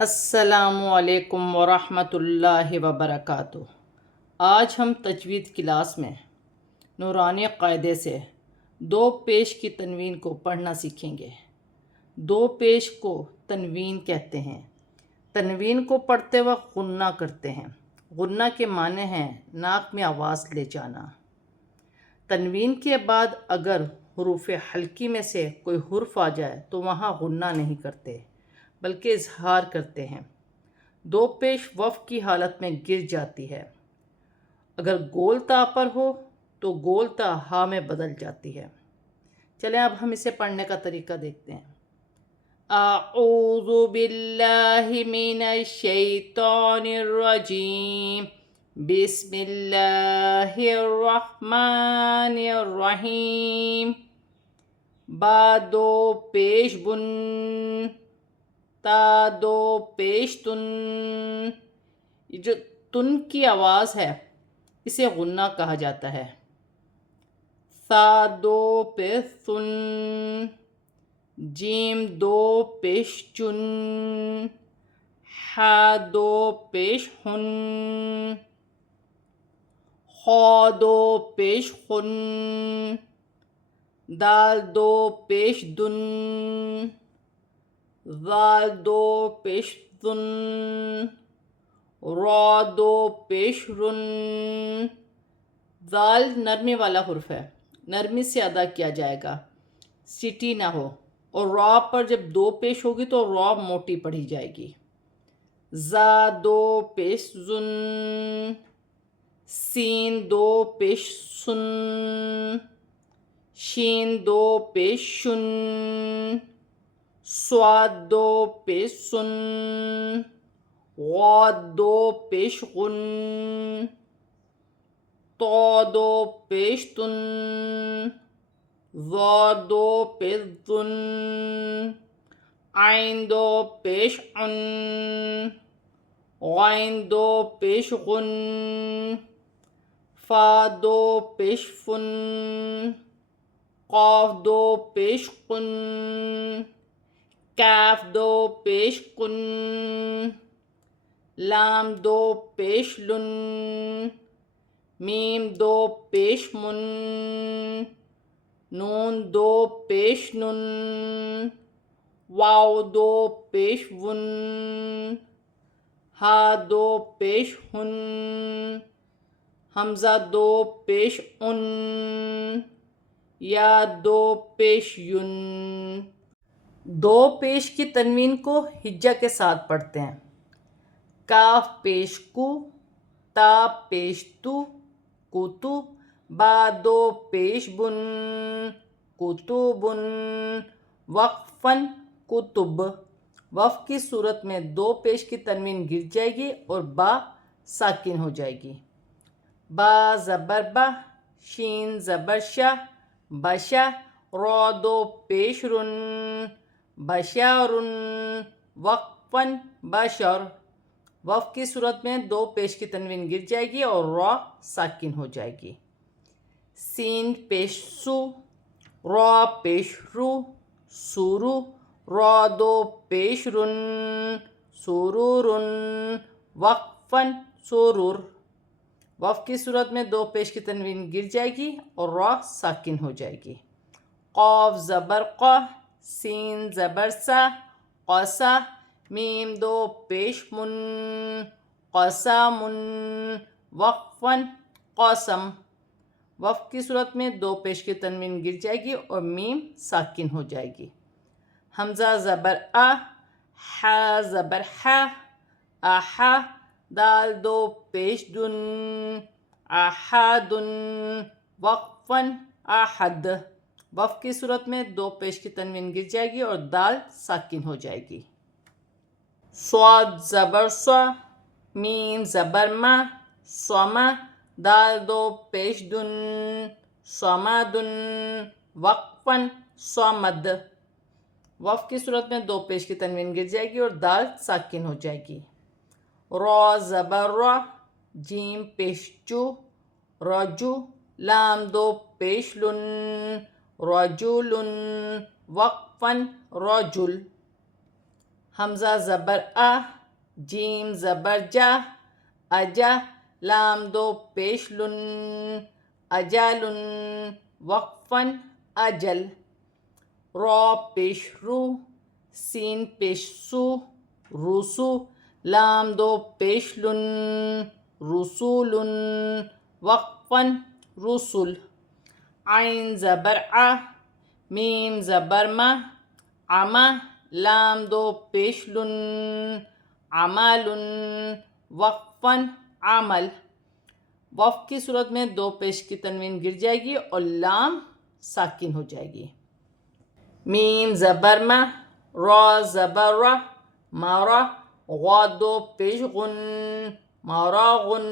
السلام علیکم ورحمۃ اللہ وبرکاتہ۔ آج ہم تجوید کلاس میں نورانی قاعدے سے دو پیش کی تنوین کو پڑھنا سیکھیں گے۔ دو پیش کو تنوین کہتے ہیں۔ تنوین کو پڑھتے وقت غنہ کرتے ہیں۔ غنہ کے معنی ہیں ناک میں آواز لے جانا۔ تنوین کے بعد اگر حروف حلقی میں سے کوئی حرف آ جائے تو وہاں غنہ نہیں کرتے بلکہ اظہار کرتے ہیں۔ دو پیش وقف کی حالت میں گر جاتی ہے۔ اگر گول تا پر ہو تو گول تا ہا میں بدل جاتی ہے۔ چلیں اب ہم اسے پڑھنے کا طریقہ دیکھتے ہیں۔ اعوذ باللہ من الشیطان الرجیم، بسم اللہ الرحمن الرحیم۔ با دو پیش بن، تا دو پیش تن۔ یہ جو تن کی آواز ہے اسے غنہ کہا جاتا ہے۔ سا دو پیش سن، جیم دو پیش چن، ہا دو پیش ہن، خا دو پیش خن، دال دو پیش دن، ذال دو پیش ذن، را دو پیش رن۔ ذال نرمی والا حرف ہے، نرمی سے ادا کیا جائے گا، سٹی نہ ہو، اور را پر جب دو پیش ہوگی تو را موٹی پڑھی جائے گی۔ زا دو پیش زن، سین دو پیش سن، شین دو پیش شن، صاد دو پیش سن، غاد دو پیش غن، طا دو پیش تن، ظا دو پیش ظن، عین دو پیش عن، غین دو پیش غن، فا دو پیش فن، قاف دو پیش قن، کاف دو پیش قن، لام دو پیش لن، میم دو پیش من، نون دو پیش نن، واو دو پیش ون، ہا دو پیش ہن، حمزہ دو پیش ان، یا دو پیش ین۔ دو پیش کی تنوین کو ہجہ کے ساتھ پڑھتے ہیں۔ کاف پیش کو، تا پیش تو، کوتو، با دو پیش بن، کتبن، وقفاً کتب۔ وقف کی صورت میں دو پیش کی تنوین گر جائے گی اور با ساکن ہو جائے گی۔ با زبر با، شین زبر شا، بشا، را دو پیش رن، بشارن، وقفاً بشر۔ وقف کی صورت میں دو پیش کی تنوین گر جائے گی اور را ساکن ہو جائے گی۔ سین پیش سو، را پیش رو، سورو، را دو پیش رن، سرورن، وقفاً سرور۔ وقف کی صورت میں دو پیش کی تنوین گر جائے گی اور را ساکن ہو جائے گی۔ قاف زبر قا، سین زبر سا، قسا، میم دو پیش من، قسامن، وقفاً قسم۔ وقف کی صورت میں دو پیش کی تنوین گر جائے گی اور میم ساکن ہو جائے گی۔ حمزہ زبر آ، ہا زبر ہا، آہا، دال دو پیش دن، آحادن، وقفاً آحد۔ وقف کی صورت میں دو پیش کی تنوین گر جائے گی اور دال ساکن ہو جائے گی۔ صاد زبر سا، میم زبر ما، صما، دال دو پیش دن، صمدن، وقفاً صمد۔ وقف کی صورت میں دو پیش کی تنوین گر جائے گی اور دال ساکن ہو جائے گی۔ را زبر را، جیم پیش جو، رجو، لام دو پیش لن، رجولن، وقفاً رجل۔ حمزہ زبر آ، جیم زبر جا، اجا، لام دو پیش لن، اجالن، وقفاً اجل، را پیش رو، سین پیش سو، روسو، لام دو پیش لن، رسولن، وقفاً رسل، عین زبر ع، میم زبر ما، عما، لام دو پیش لن، عمالن، وقفاً عمل۔ وقف کی صورت میں دو پیش کی تنوین گر جائے گی اور لام ساکن ہو جائے گی۔ میم زبر ما، را زبر را، مارا، غا دو پیش غن، ماراغن،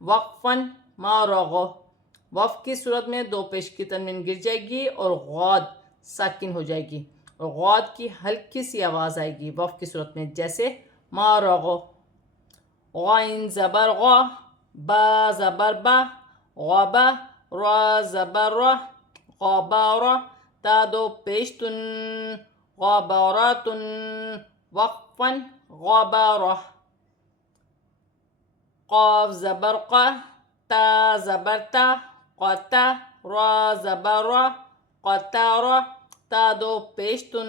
وقفاً مارغ۔ وقف کی صورت میں دو پیش کی تنوین گر جائے گی اور غاد ساکن ہو جائے گی اور غاد کی ہلکی سی آواز آئے گی وقف کی صورت میں، جیسے مارغ۔ غائن زبر غا، با زبر با، غابا، را زبر را، غابارا، تا دو پیش تن، غاباراتن، وقفاً غابارہ۔ قاف زبر قا، تا زبر تا، قتا، را زبر را، قطارا، تا دو پیش تن،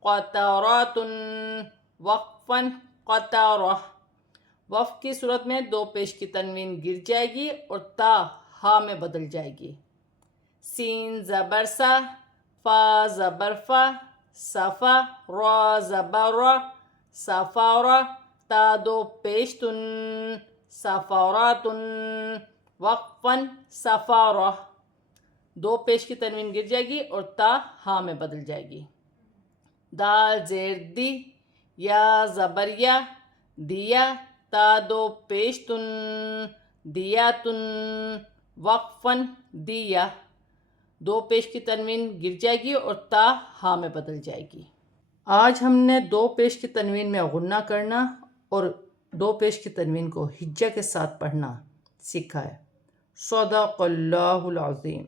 قطاراتن، وقفاً قطارہ۔ وقف کی صورت میں دو پیش کی تنوین گر جائے گی اور تا ہا میں بدل جائے گی۔ سین زبر سا، فا زبر فا، صفا، را زبر را، صفارا، تا دو پیش تن، صفاراتن، وقفاً صفارہ۔ دو پیش کی تنوین گر جائے گی اور تا ہا میں بدل جائے گی۔ دال زیر دی، یا زبر یا، دیا، تا دو پیش تن، دیاتن، وقفاً دیا۔ دو پیش کی تنوین گر جائے گی اور تا ہا میں بدل جائے گی۔ آج ہم نے دو پیش کی تنوین میں غنہ کرنا اور دو پیش کی تنوین کو ہجہ کے ساتھ پڑھنا سیکھا ہے۔ صدق اللہ العظیم۔